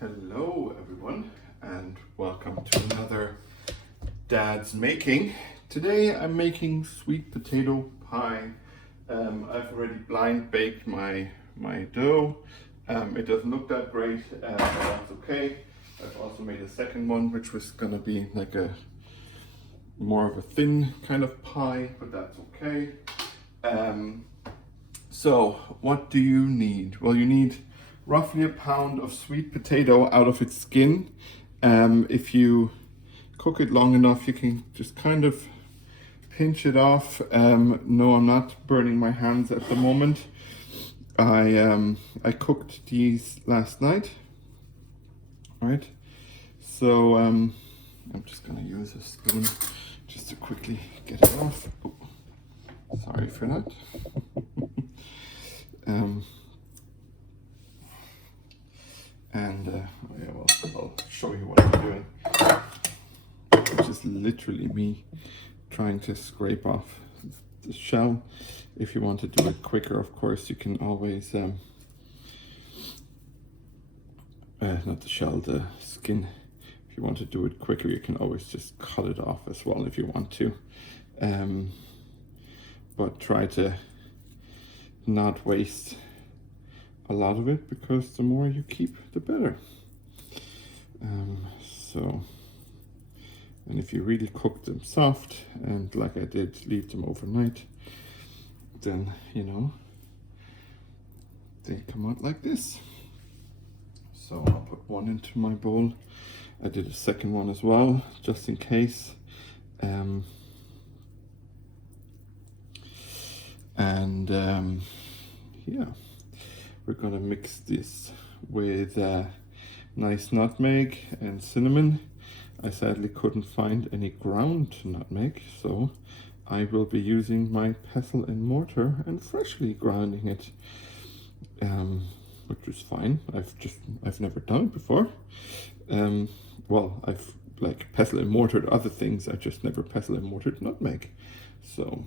Hello everyone and welcome to another Dad's Making. Today I'm making sweet potato pie. I've already blind baked my dough. It doesn't look that great, but that's okay. I've also made a second one which was gonna be like a more of a thin kind of pie, but that's okay. So what do you need? Well, you need roughly a pound of sweet potato out of its skin. If you cook it long enough, you can just kind of pinch it off. No, I'm not burning my hands at the moment. I cooked these last night. All right, so I'm just gonna use a spoon just to quickly get it off. Oh, sorry for that. I'll show you what I'm doing. It's just literally me trying to scrape off the shell. If you want to do it quicker, of course, you can always, not the shell, the skin. If you want to do it quicker, you can always just cut it off as well if you want to. But try to not waste a lot of it, because the more you keep, the better. And if you really cook them soft, and like I did, leave them overnight, then, you know, they come out like this. So I'll put one into my bowl. I did a second one as well, just in case. Yeah, we're gonna mix this with nice nutmeg and cinnamon. I sadly couldn't find any ground nutmeg, so I will be using my pestle and mortar and freshly grinding it, which is fine. I've never done it before. Well, I've like pestle and mortared other things. I just never pestle and mortared nutmeg. So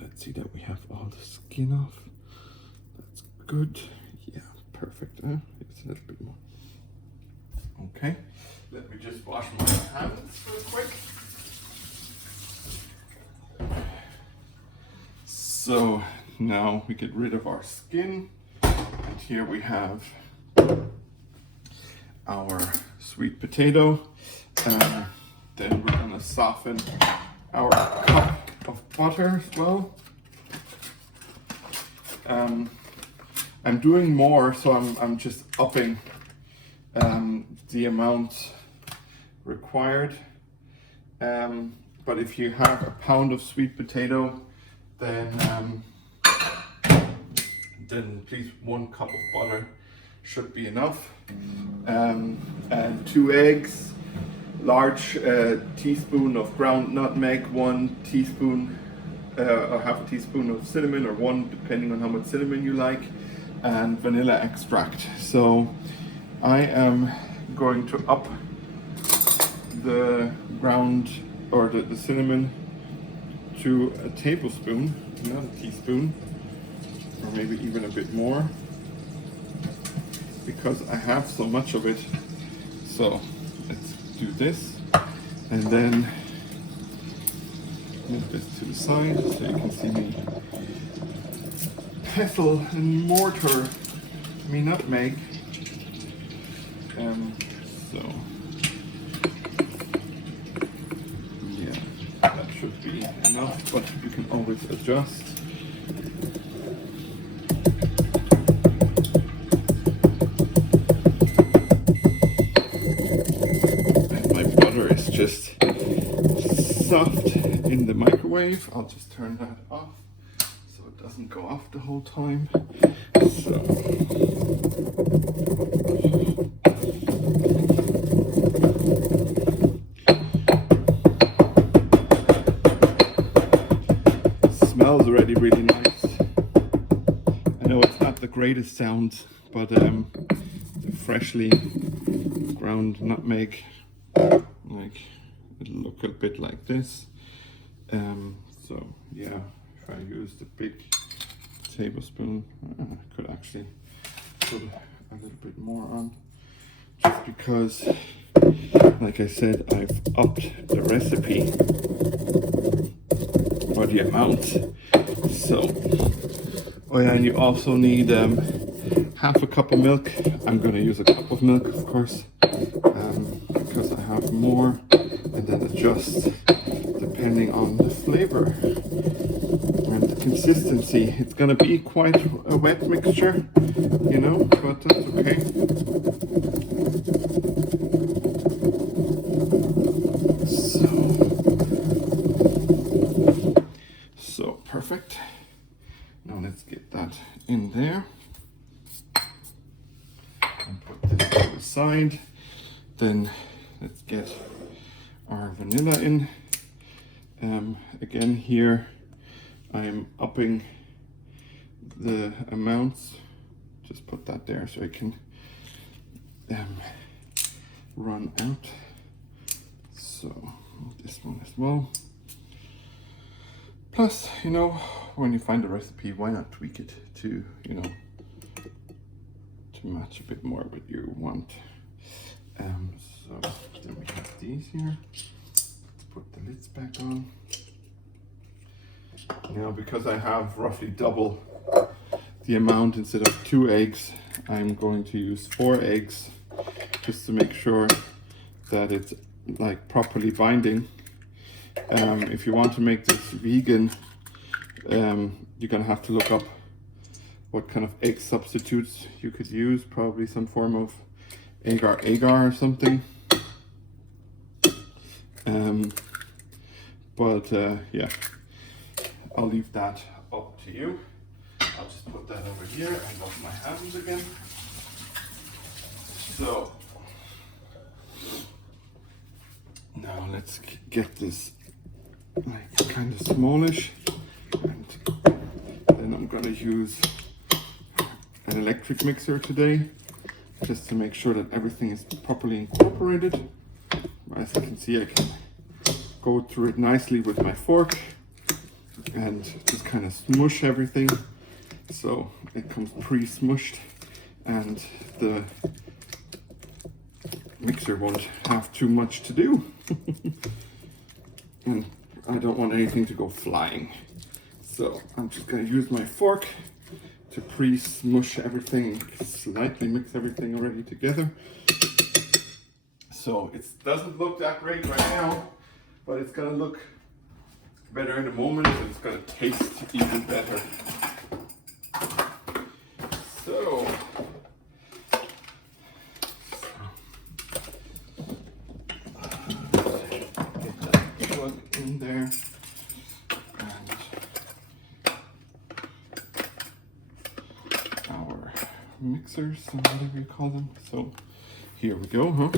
let's see that we have all the skin off. That's good. Yeah, perfect. It's a little bit more. Okay, let me just wash my hands real quick. So now we get rid of our skin, and here we have our sweet potato. Then we're gonna soften our cup of butter as well. I'm doing more, so I'm just upping the amount required. But if you have a pound of sweet potato, then please 1 cup of butter should be enough. And 2 eggs, large teaspoon of ground nutmeg, 1 teaspoon or half a teaspoon of cinnamon, or 1 depending on how much cinnamon you like, and vanilla extract. So I am going to up the ground or the cinnamon to a tablespoon, not a teaspoon, or maybe even a bit more, because I have so much of it. So let's do this, and then move this to the side so you can see me pestle and mortar me nutmeg. So yeah, that should be enough, but you can always adjust. And my butter is just soft in the microwave. I'll just turn that off so it doesn't go off the whole time. Smells already really nice. I know it's not the greatest sound, but the freshly ground nutmeg, like, it'll look a bit like this. So yeah, if I use the big tablespoon, I could actually put a little bit more on. just because, like I said, I've upped the recipe or the amount. So, oh yeah, and you also need half a cup of milk. I'm going to use a cup of milk, of course, because I have more, and then adjust depending on the flavor and the consistency. It's going to be quite a wet mixture, you know, but that's okay. So perfect. Now let's get that in there and put this to the side. Then let's get our vanilla in. Again here I am upping the amounts. Just put that there so I can run out. So this one as well. Plus, you know, when you find a recipe, why not tweak it to, you know, to match a bit more what you want. So then we have these here. Let's put the lids back on. Now, because I have roughly double the amount, instead of 2 eggs, I'm going to use 4 eggs just to make sure that it's like properly binding. If you want to make this vegan, you're gonna have to look up what kind of egg substitutes you could use. Probably some form of agar or something. Yeah, I'll leave that up to you. I'll just put that over here and wash my hands again. So now let's get this like kind of smallish, and then I'm gonna use an electric mixer today just to make sure that everything is properly incorporated. As you can see, I can go through it nicely with my fork and just kind of smush everything so it comes pre-smushed and the mixer won't have too much to do. And I don't want anything to go flying. So I'm just going to use my fork to pre-smush everything, slightly mix everything already together. So it doesn't look that great right now, but it's going to look better in a moment, and it's going to taste even better. So get that plug in there, and our mixers, or whatever you call them. So here we go, huh?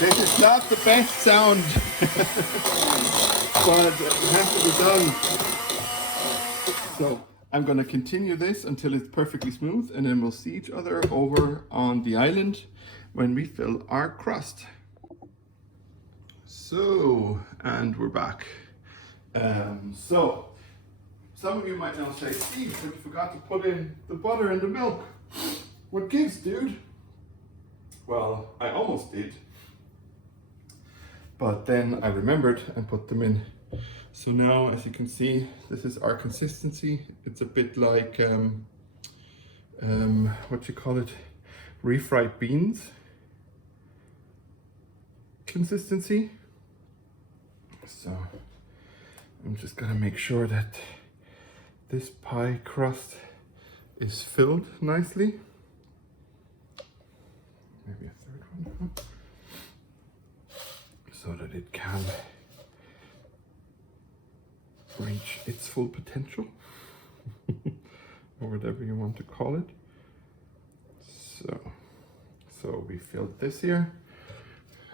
This is not the best sound, but it has to be done. So I'm going to continue this until it's perfectly smooth, and then we'll see each other over on the island when we fill our crust. So, and we're back. So some of you might now say, Steve, but you forgot to put in the butter and the milk. What gives, dude? Well, I almost did. But then I remembered and put them in. So now, as you can see, this is our consistency. It's a bit like, what you call it? Refried beans consistency. So I'm just gonna make sure that this pie crust is filled nicely. Maybe a third one. so that it can reach its full potential, or whatever you want to call it. So we filled this here,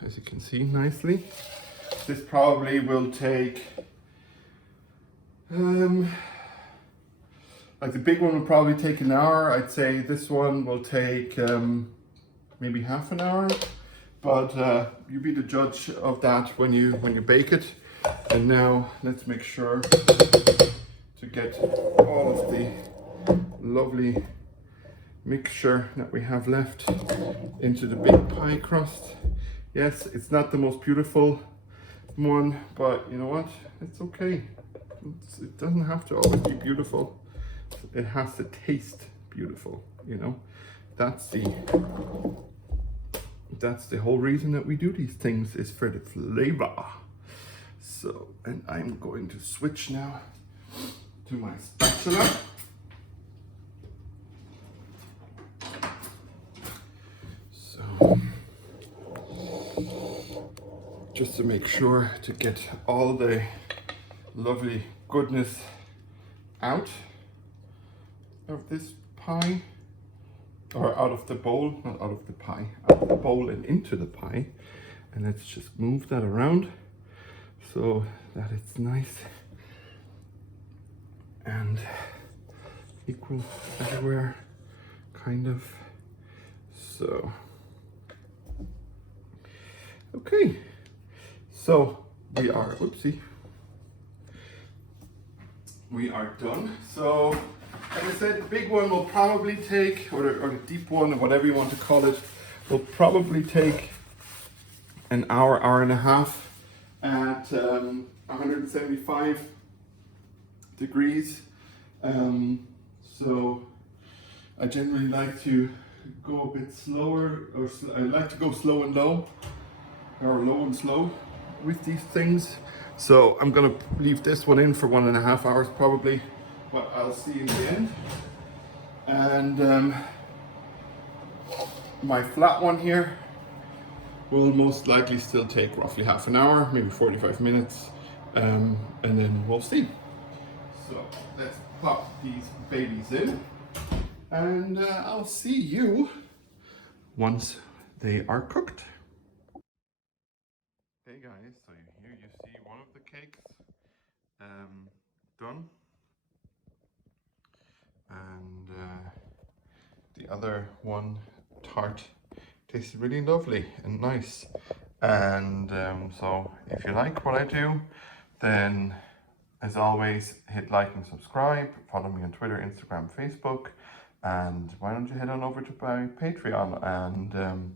as you can see nicely. This probably will take, like the big one will probably take an hour. I'd say this one will take maybe half an hour, but you be the judge of that when you bake it. And now let's make sure to get all of the lovely mixture that we have left into the big pie crust. Yes, it's not the most beautiful one, but you know what? It's okay. It doesn't have to always be beautiful. It has to taste beautiful, you know? That's the whole reason that we do these things, is for the flavor. So, and I'm going to switch now to my spatula. So, just to make sure to get all the lovely goodness out of this pie, or out of the bowl, not out of the pie, out of the bowl and into the pie. And let's just move that around so that it's nice and equal everywhere, kind of. So, okay, so we are, oopsie, we are done. So, like I said, the big one will probably take, or the deep one, or whatever you want to call it, will probably take an hour, hour and a half at 175 degrees. So I generally like to go a bit slower, or I like to go slow and low, or low and slow with these things. So I'm gonna leave this one in for 1.5 hours probably, but I'll see in the end. And my flat one here will most likely still take roughly half an hour, maybe 45 minutes, and then we'll see. So let's plop these babies in, and I'll see you once they are cooked. Hey guys, so here you see one of the cakes done, and the other one, tart, tastes really lovely and nice. And so if you like what I do, then as always, hit like and subscribe, follow me on Twitter, Instagram, Facebook, and why don't you head on over to my Patreon and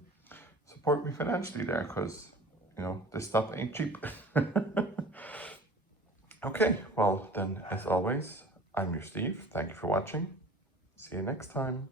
support me financially there, because you know, this stuff ain't cheap. Okay, well then, as always, I'm your Steve. Thank you for watching. See you next time.